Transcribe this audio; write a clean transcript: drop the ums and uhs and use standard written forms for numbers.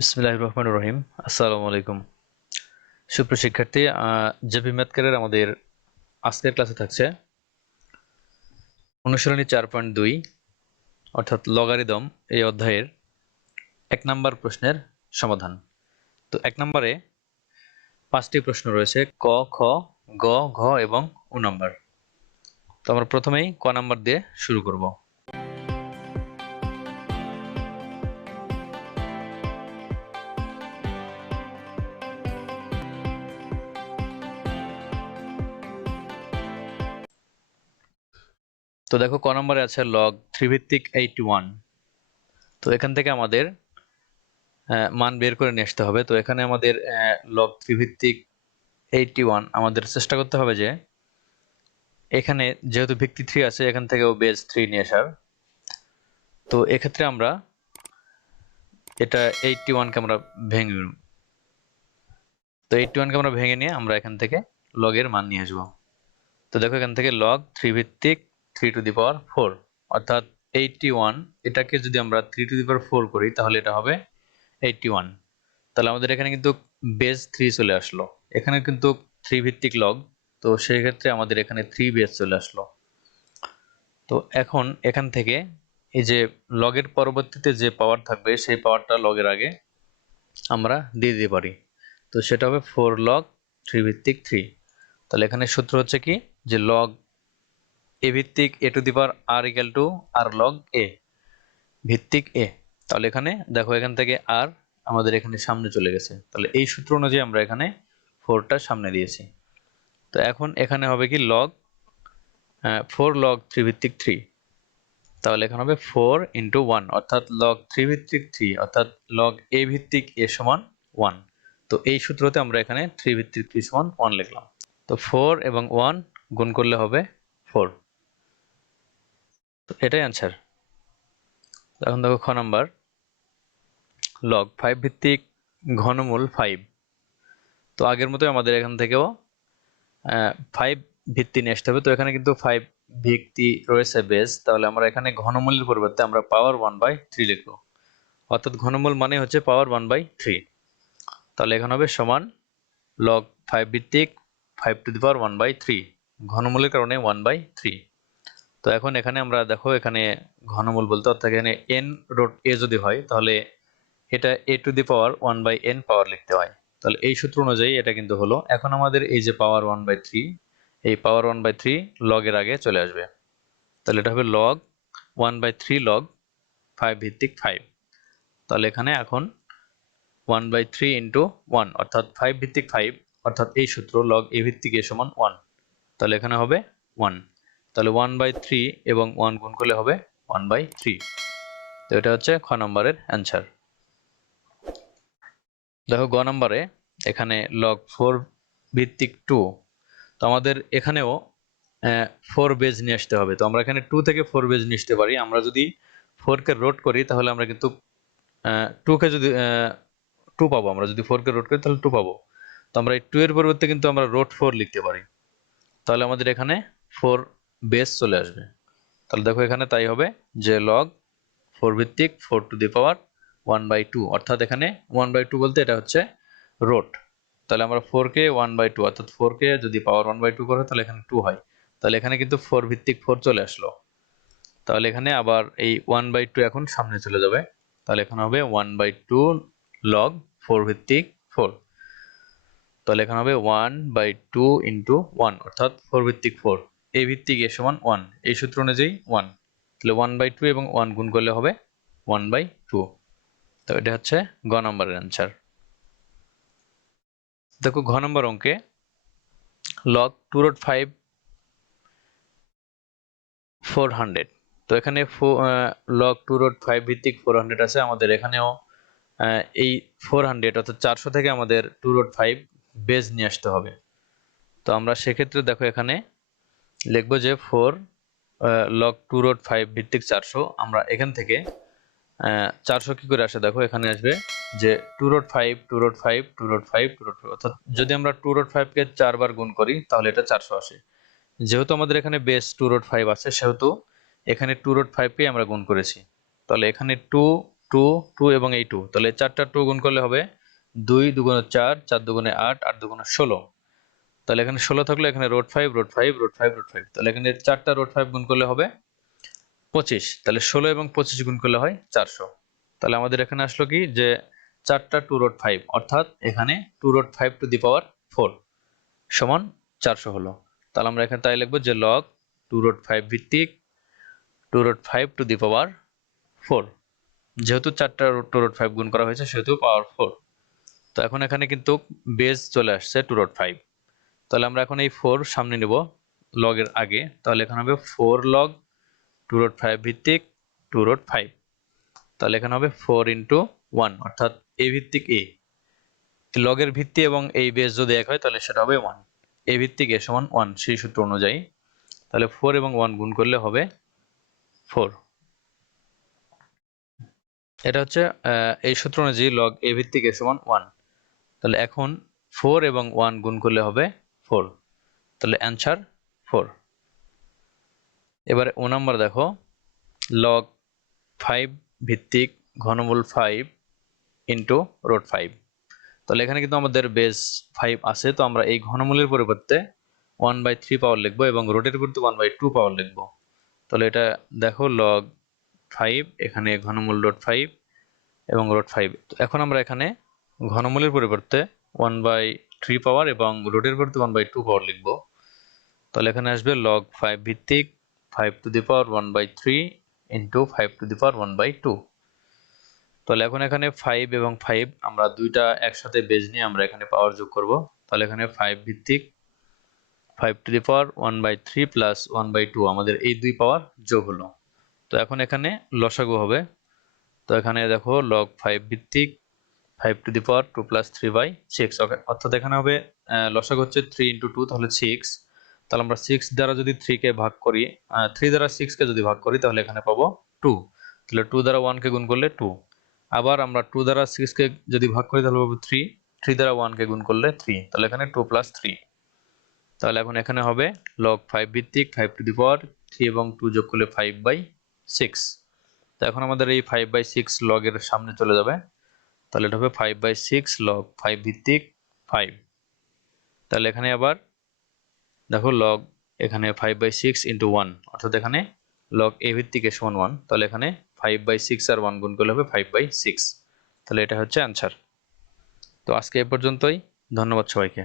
বিসমিল্লাহির রহমানির রহিম। আসসালামু আলাইকুম সুপ্রিয় শিক্ষার্থী, জেপি ম্যাথ ক্যারিয়ার আমাদের আজকের ক্লাসে থাকছে অনুশীলনী 4.2 অর্থাৎ লগারিদম এই অধ্যায়ের 1 নম্বর প্রশ্নের সমাধান। তো 1 নম্বরে 5টি প্রশ্ন রয়েছে, ক, খ, গ, ঘ এবং উ নম্বর। তো আমরা প্রথমেই ক নাম্বার দিয়ে শুরু করব। তো দেখো ক নম্বরে আছে লগ 3 ভিত্তিক 81। তো এখান থেকে আমাদের মান বের করে নিয়ে আসতে হবে। তো এখানে আমাদের লগ 3 ভিত্তিক 81 আমাদের চেষ্টা করতে হবে যে এখানে যেহেতু ভিত্তি 3 আছে এখান থেকেও বেজ 3 নিয়ে আসার। তো এক্ষেত্রে আমরা এটা 81 কে আমরা ভেঙে নেব। তো 81 কে আমরা ভেঙে নিয়ে আমরা এখান থেকে লগ এর মান নিয়ে আসব। তো দেখো এখান থেকে লগ 3 ভিত্তিক 3 টু দি পাওয়ার 4 অর্থাৎ 81, এটাকে যদি আমরা 3 টু দি পাওয়ার 4 করি তাহলে এটা হবে 81। তাহলে আমাদের এখানে কিন্তু বেজ 3 চলে আসলো। এখানে কিন্তু 3 ভিত্তিক লগ, তো সেই ক্ষেত্রে আমাদের এখানে 3 বেজ চলে আসলো। তো এখন এখান থেকে এই যে লগের পরবর্তীতে যে পাওয়ার থাকবে সেই পাওয়ারটা লগের আগে আমরা দিয়ে দিতে পারি। তো সেটা হবে 4 লগ 3 ভিত্তিক 3। তাহলে এখানে সূত্র হচ্ছে কি যে লগ এ ভিত্তিক a to the power r equal to r log a ভিত্তিক এ। তাহলে এখানে দেখো এখান থেকে আর আমাদের এখানে সামনে চলে গেছে, তাহলে এই সূত্র অনুযায়ী আমরা এখানে 4টা সামনে দিয়েছি। তো এখন এখানে হবে কি লগ 4 লগ 3 ভিত্তিক 3। তাহলে এখানে হবে 4 ইন্টু 1 অর্থাৎ লগ 3 ভিত্তিক 3 অর্থাৎ লগ এ ভিত্তিক এ সমান 1। তো এই সূত্রতে আমরা এখানে 3 ভিত্তিক 3 সমান 1 লিখলাম। তো 4 এবং 1 গুণ করলে হবে 4। তো এটাই অ্যান্সার। এখন দেখো খ নাম্বার লগ 5 ভিত্তিক ঘনমূল 5। তো আগের মতোই আমাদের এখান থেকেও 5 ভিত্তি নিয়ে আসতে হবে। তো এখানে কিন্তু 5 ভিত্তি রয়েছে বেস, তাহলে আমরা এখানে ঘনমূলের পরিবর্তে আমরা পাওয়ার 1/3 লিখব, অর্থাৎ ঘনমূল মানে হচ্ছে পাওয়ার 1/3। তাহলে এখানে হবে সমান লগ 5 ভিত্তিক 5 টু দি পাওয়ার 1/3, ঘনমূলের কারণে 1/3। তো এখন এখানে আমরা দেখো এখানে ঘনমূল বলতে অর্থাৎ এখানে n রুট a যদি হয় তাহলে এটা a two the power 1/n পাওয়ার লিখতে হয়। তাহলে এই সূত্র অনুযায়ী এটা কিন্তু হলো। এখন আমাদের এই যে পাওয়ার 1/3, এই পাওয়ার 1/3 লগের আগে চলে আসবে। তাহলে এটা হবে লগ 1/3 লগ 5 ভিত্তিক 5। তাহলে এখানে এখন 1/3 ইন্টু 1 অর্থাৎ 5 ভিত্তিক 5 অর্থাৎ এই সূত্র লগ a ভিত্তিক a সমান 1। তাহলে এখানে হবে 1। তাহলে 1/3 এবং 1 গুণ করলে হবে 1/3। তো এটা হচ্ছে খ নম্বরের অ্যান্সার। দেখো গ নম্বরে এখানে লগ 4 ভিত্তিক 2। তো আমাদের এখানেও 4 বেজ নিয়ে আসতে হবে। তো আমরা এখানে 2 থেকে 4 বেজ নিয়ে আসতে পারি। আমরা যদি 4 কে রোট করি তাহলে আমরা কিন্তু 2 কে যদি 2 পাবো। আমরা যদি 4 কে রোট করি তাহলে 2 পাবো। তো আমরা এই 2 এর পরিবর্তে কিন্তু আমরা রোট 4 লিখতে পারি। তাহলে আমাদের এখানে 4 বেস চলে আসবে। তাহলে দেখো এখানে তাই হবে যে লগ 4 ভিত্তিক 4 টু দি পাওয়ার 1/2 অর্থাৎ এখানে 1/2 বলতে এটা হচ্ছে রোট। তাহলে আমরা 4 কে 1/2 অর্থাৎ 4 কে যদি পাওয়ার 1/2 করে তাহলে এখানে 2 হয়। তাহলে এখানে কিন্তু 4 ভিত্তিক 4 চলে আসলো। তাহলে এখানে আবার এই 1/2 এখন সামনে চলে যাবে। তাহলে এখানে হবে 1/2 লগ 4 ভিত্তিক 4। তাহলে এখানে হবে 1/2 ইন্টু 1 অর্থাৎ 4 ভিত্তিক 4 a ভিত্তিক a সমান 1, এই সূত্র অনুযায়ী 1। তাহলে 1/2 এবং 1 গুণ করলে হবে 1/2। তো এটা হচ্ছে গ নম্বরের অ্যান্সার। দেখো ঘ নম্বর অঙ্কে লগ 2/5 400। তো এখানে লগ 2/5 ভিত্তিক 400 আছে। আমাদের এখানেও এই 400 অর্থাৎ 400 থেকে আমাদের 2/5 বেজ নিয়ে আসতে হবে। তো আমরা সেক্ষেত্রে দেখো এখানে লিখবো যে 4 লগ 2/5 ভিত্তিক 400। আমরা এখান থেকে 400 কি করে আসে দেখো এখানে আসবে যে 2/5 2/5 2/5 2/5 অর্থাৎ যদি আমরা 2/5 কে 4 বার গুণ করি তাহলে এটা 400 আসে। যেহেতু আমাদের এখানে বেস 2/5 আছে সেহেতু এখানে 2/5 কে আমরা গুণ করেছি। তাহলে এখানে 2 টু, টু এবং এই টু, তাহলে 4টা টু গুণ করলে হবে 2 দুগুণে 4, 4 দুগুণে 8, 8 দুগুণে 16। তাহলে এখানে 16 থাকলে এখানে রুট 5, রুট 5, রুট 5, রুট 5, তাহলে এখানে 4টা রুট 5 গুণ করলে হবে 25। তাহলে 16 এবং 25 গুণ করলে হয় 400। তাহলে আমাদের এখানে আসলো কি যে 4টা 2 রুট 5, অর্থাৎ এখানে 2 রুট 5 টু দি পাওয়ার 4 সমান 400 হলো। তাহলে আমরা এখানে তাই লিখবো যে লগ 2 রুট 5 ভিত্তিক 2 রুট 5 টু দি পাওয়ার 4, যেহেতু 4টা 2 রুট 5 গুণ করা হয়েছে সেহেতু পাওয়ার 4। তো এখন এখানে কিন্তু বেস চলে আসছে 2 রুট 5, তাহলে আমরা এখন এই 4 সামনে নেব লগের আগে, তাহলে এখানে হবে 4 লগ 2 রুট 5 ভিত্তিক 2 রুট 5, তাহলে এখানে হবে 4 ইন্টু 1, অর্থাৎ a ভিত্তিক a, লগের ভিত্তি এবং এই বেস যদি এক হয় তাহলে সেটা হবে 1, a ভিত্তিক a সমান 1 সেই সূত্র অনুযায়ী। তাহলে 4 এবং 1 গুণ করলে হবে 4। এটা হচ্ছে এই সূত্র অনুযায়ী লগ a ভিত্তিক a সমান 1। তাহলে এখন 4 এবং 1 গুণ করলে হবে 4, তাহলে অ্যান্সার 4। এবারে 9 নম্বর দেখো, লগ 5 ভিত্তিক ঘনমূল 5 ইন্টু রুট 5। তাহলে এখানে কিন্তু আমাদের বেস 5 আছে, তো আমরা এই ঘনমূলের পরিবর্তে 1/3 পাওয়ার লিখবো এবং রুটের পরিবর্তে 1/2 পাওয়ার লিখবো। তাহলে এটা দেখো লগ 5, এখানে ঘনমূল রুট 5 এবং রুট 5। এখন আমরা এখানে ঘনমূলের পরিবর্তে 1/3 পাওয়ার এবং রুটের পরিবর্তে 1/2 পাওয়ার লিখবো। তাহলে এখানে আসবে লগ 5 ভিত্তিক 5 to the power 1/3 into 5 to the power 1/2। তাহলে এখন এখানে 5 এবং 5 আমরা দুইটা একসাথে বেজ নিয়ে আমরা এখানে পাওয়ার যোগ করব। তাহলে এখানে 5 ভিত্তিক 5 টু দি পাওয়ার 1/3 প্লাস 1/2, আমাদের এই দুই পাওয়ার যোগ হলো। তো এখন এখানে লসাগু হবে, তো এখানে দেখো লগ 5 ভিত্তিক 5 টু দি পাওয়ার 2 প্লাস 3/6, অর্থাৎ এখানে হবে লসাগু হচ্ছে 3 ইন্টু 2, তাহলে 6। তাহলে আমরা 6 দ্বারা যদি 3 কে ভাগ করি, 3 দ্বারা 6 কে যদি ভাগ করি তাহলে এখানে পাবো 2। তাহলে 2 দ্বারা 1 কে গুণ করলে 2। আবার আমরা 2 দ্বারা 6 কে যদি ভাগ করি তাহলে পাবো 3, 3 দ্বারা 1 কে গুণ করলে 3, তাহলে এখানে 2 প্লাস 3। তাহলে এখন এখানে হবে লগ 5 ভিত্তিক 5 টু দি পাওয়ার 3 এবং 2 যোগ করলে 5/6। তো এখন আমাদের এই 5/6 লগের সামনে চলে যাবে, তাহলে এটা হবে 5/6 লগ 5 ভিত্তিক 5। তাহলে এখানে আবার দেখো লগ এখানে 5/6 ইন্টু 1, অর্থাৎ এখানে লগ a ভিত্তিক a সমান 1, তাহলে এখানে 5/6 আর 1 গুণ করলে হবে 5/6। তাহলে এটা হচ্ছে অ্যান্সার। তো আজকে এ পর্যন্তই, ধন্যবাদ সবাইকে।